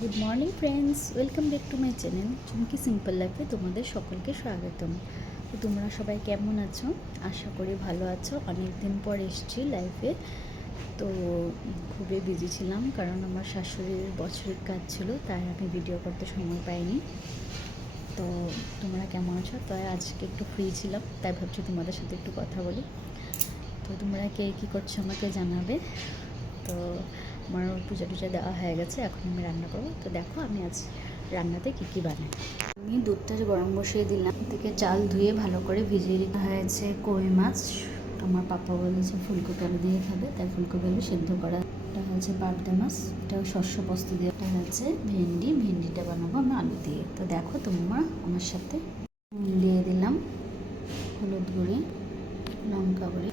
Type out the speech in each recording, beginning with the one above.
Good morning friends, welcome back to my channel Chumki simple লাইফে তোমাদের সকলকে স্বাগতম। তো তোমরা সবাই কেমন আছো? আশা করি ভালো আছো। অনেক দিন পর এসেছি লাইফে। তো খুবই বিজি ছিলাম, কারণ আমার শাশুড়ির বছরের কাজ ছিল, তাই আমি ভিডিও করতে সময় পাইনি। তো তোমরা কেমন আছো? তাই আজকে একটু ফ্রি ছিলাম, তাই ভাবছি তোমাদের সাথে একটু কথা বলি। তো তোমরা কে কী করছো আমাকে জানাবে। তো আমার পূজা টুজা দেওয়া হয়ে গেছে, এখন আমি রান্না করবো। তো দেখো আমি আজ রান্নাতে কী কী বানাই। আমি দুধটা গরম বসিয়ে দিলাম, থেকে চাল ধুয়ে ভালো করে ভিজিয়ে রাখা হয়েছে কই মাছ। আমার পাপা বলেছে ফুলকপি আলু দিয়ে খাবে, তাই ফুলকপি আলু সেদ্ধ করা। এটা হচ্ছে পাবদা মাছ, এটা শস্য পোস্ত দিয়ে। এটা হচ্ছে ভেন্ডিটা বানাবো আমি আলু দিয়ে। তো দেখো তোমরা আমার সাথে। দিয়ে দিলাম হলুদ গুঁড়ি, লঙ্কা গুঁড়ি,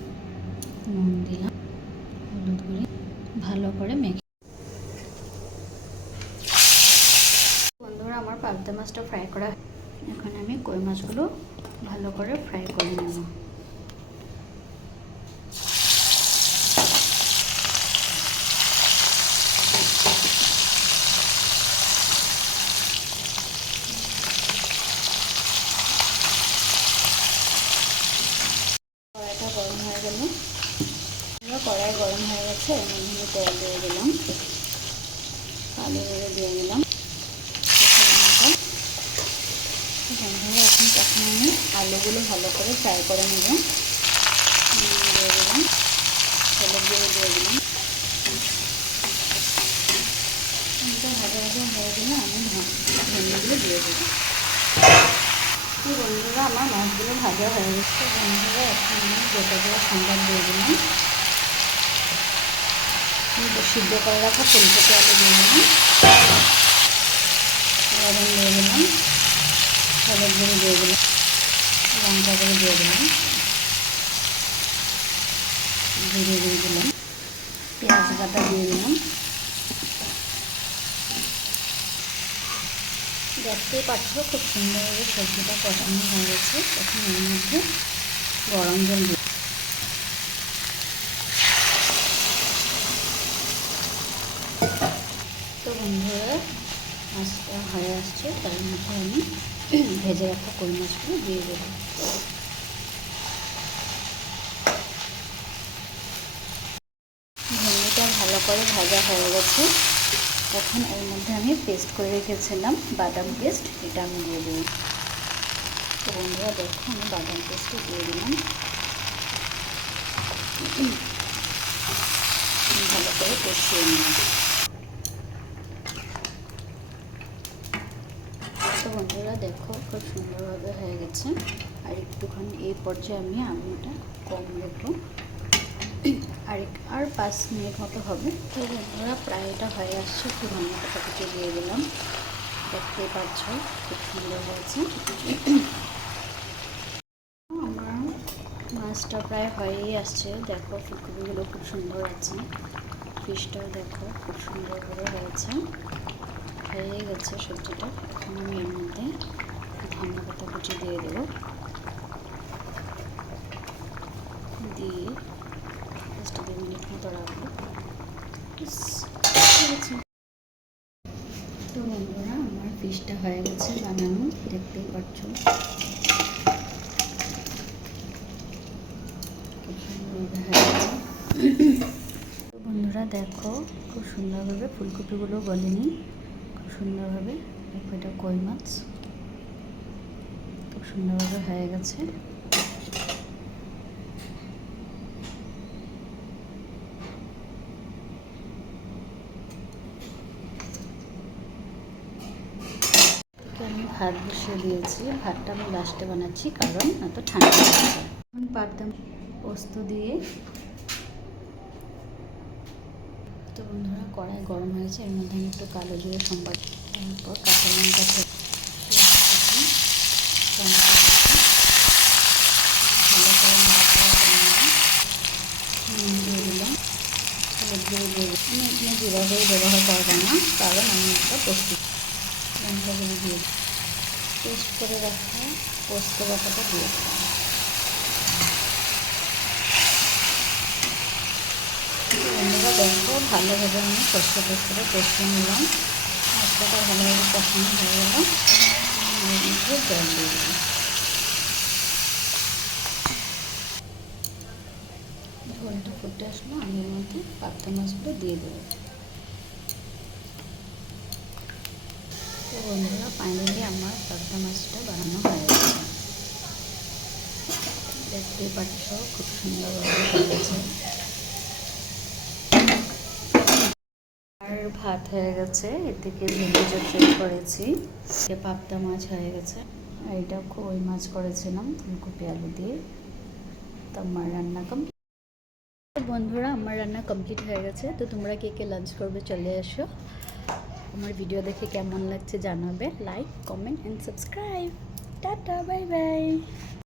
নুন দিলাম, হলুদ গুঁড়ি ভালো করে মেখে। বন্ধুরা আমার পাবদা মাছটা ফ্রাই করা, এখন আমি কই মাছগুলো ভালো করে ফ্রাই করে নেব। কড়াইটা গরম হয়ে গেল, কড়াই গরম হয়ে গেছে, এর মধ্যে তেল দিয়ে দিলাম, কালো করে দিয়ে দিলাম। বন্ধুরা এখন আমি আলুগুলো ভালো করে ফ্রাই করে নেব। দিয়ে দিলাম হলুদ গুঁড়ো, দিয়ে দিলাম। ভাজা ভাজা হয়ে গেলে আমি ভেন্ডিগুলো দিয়ে দেবো। তো বন্ধুরা আমার মাছগুলো ভাজা হয়ে গেছে। বন্ধুরা এখন আমি গোটা দিয়ে সম্বাদ দিয়ে দিলাম। সিদ্ধ করে রাখা ফুলকপি আলু দিয়ে দিলাম, লবণ দিয়ে দিলাম, হলুদ গুঁড়ো দিয়ে দিলাম, লঙ্কা গুঁড়ো দিয়ে দিলাম, জিরে দিয়ে দিলাম, পেঁয়াজ বাটা দিয়ে দিলাম। দেখতেই পাচ্ছ খুব সুন্দরভাবে সবজিটা কষানো হয়ে গেছে। এখন এর মধ্যে গরম জল দিয়ে, তো বন্ধুরা মাছটা হয়ে আসছে, তার মধ্যে আমি ভেজে রাখা কই মাছগুলো দিয়ে দেবো। ভেন্ডিটা ভালো করে ভাজা হয়ে গেছে, এখন এর মধ্যে আমি পেস্ট করে রেখেছিলাম বাদাম পেস্ট, এটা আমি দিয়ে দেবো। তো বন্ধুরা দেখো আমি বাদাম পেস্টটা দিয়ে দিলাম, ভালো করে কষিয়ে নিলাম। তো বন্ধুরা দেখো খুব সুন্দরভাবে হয়ে গেছে। আর একটুখানি এই পর্যায়ে আমি আগুনটা কম রাখবো, আর 5 মিনিট মতো হবে। তো বন্ধুরা প্রায় এটা হয়ে আসছে, একটু ধনিয়া পাতা কুচি দিয়ে দিলাম। দেখতেই পাচ্ছ খুব সুন্দর হয়েছে। আমার মাছটা প্রায় হয়েই আসছে, দেখো ফুলকপিগুলো খুব সুন্দর আছে, ফিশটাও দেখো খুব সুন্দরভাবে হয়েছে, হয়ে গেছে সবজিটা। এখন আমি এর মধ্যে ধনিয়া পাতা কুচি দিয়ে দেবো, দিয়ে জাস্ট 2 মিনিট মতো রাখবো। তো বন্ধুরা আমার ফিশটা হয়ে গেছে বানানো, দেখতেই পাচ্ছ খুব সুন্দরভাবে হয়ে গেল। তো বন্ধুরা দেখো খুব সুন্দরভাবে ফুলকপিগুলো গলেনি, খুব সুন্দরভাবে। এটা কই মাছ খুব সুন্দরভাবে হয়ে গেছে। আমি ভাত বসিয়ে দিয়েছি, ভাতটা আমি লাস্টে বানাচ্ছি কারণ এত ঠান্ডা হয়ে যায়। এখন পাবদা পোস্ত দিয়ে, তো বন্ধুরা কড়াই গরম হয়েছে, এর মধ্যে আমি একটু কালো জিরে সম্বাদ, তারপর কাঁচা লঙ্কা, টমেটো ভালো করে নাড়াচাড়া করে নিলাম, নুন দিয়ে দিলাম, হলুদ গুঁড়ো দিয়ে দিলাম। আমি এখানে জিরা গুঁড়ো ব্যবহার করবো না, কারণ আমি একটা প্রস্তুত। লঙ্কা গুঁড়ো দিয়ে পেস্ট করে রাখা পোস্ত বাটাটা দিয়ে দিলাম। বন্ধুরা দেখো ভালোভাবে আমি পোস্তটা কষিয়ে নিলাম। মশলাটা ভালোভাবে কষানো হয়ে গেল, এর মধ্যে জল দিয়ে দিলাম। ঝোলটা ফুটে আসলো, আমি এর মধ্যে পাবদা মাছগুলো দিয়ে দেবো। তো বন্ধুরা, ফাইনালি আমার পাবদা মাছটা বানানো হয়ে গেছে। দেখতেই পাচ্ছ খুব সুন্দরভাবে হয়ে গেছে। আর ভাত হয়ে গেছে, এদিকে ঝিঙে চচ্চড়ি করেছি, পাবদা মাছ হয়ে গেছে, আর এটা কই মাছ করেছিলাম ফুলকপি আলু দিয়ে। তো আমার রান্না কমপ্লিট। বন্ধুরা, আমার রান্না কমপ্লিট হয়ে গেছে। তো তোমরা কে কে লাঞ্চ করবে চলে এসো। আমার ভিডিও দেখে কেমন লাগছে জানাবে। Like, comment and subscribe. Tata, bye bye.